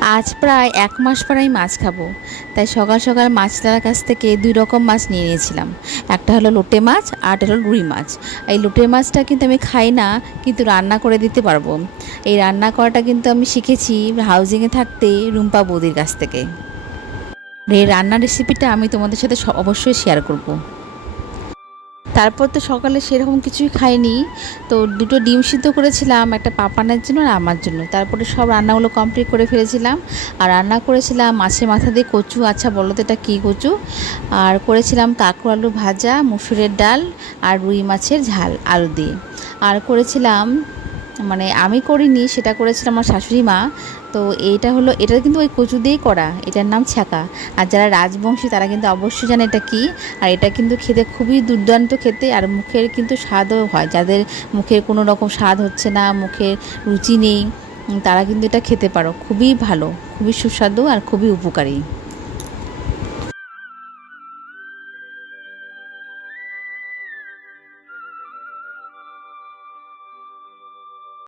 আজ প্রায় ১ মাস পর আমি মাছ খাবো, তাই সকাল সকাল মাছওয়ালার কাছ থেকে ২ রকম মাছ নিয়ে নিয়েছিলাম। একটা হলো লোটে মাছ আর একটা হলো রুই মাছ। এই লোটে মাছটা কিন্তু আমি খাই না, কিন্তু রান্না করে দিতে পারবো। এই রান্না করাটা কিন্তু আমি শিখেছি হাউজিংয়ে থাকতে রুম্পা বৌদির কাছ থেকে। এই রান্নার রেসিপিটা আমি তোমাদের সাথে অবশ্যই শেয়ার করব। তারপর তো সকালে সেরকম কিছুই খাইনি, তো 2টো ডিম সিদ্ধ করেছিলাম, একটা পাপানের জন্য আর আমার জন্য। তারপরে সব রান্নাগুলো কমপ্লিট করে ফেলেছিলাম। আর রান্না করেছিলাম মাছের মাথা দিয়ে কচু, আচ্ছা বলো তো এটা কী কচু, আর করেছিলাম কাঁকড় আলু ভাজা, মুসুরের ডাল আর রুই মাছের ঝাল আলু দিয়ে। আর করেছিলাম, মানে আমি করিনি, সেটা করেছিলাম আমার শাশুড়ি মা। তো এটা কিন্তু ওই কচু দিয়েই করা, এটার নাম ছ্যাঁকা। আর যারা রাজবংশী তারা কিন্তু অবশ্যই জানে এটা কী। আর এটা কিন্তু খেতে খুবই দুর্দান্ত খেতে, আর মুখের কিন্তু স্বাদও হয়। যাদের মুখের কোনো রকম স্বাদ হচ্ছে না, মুখের রুচি নেই, তারা কিন্তু এটা খেতে পারো। খুবই ভালো, খুবই সুস্বাদু আর খুবই উপকারী।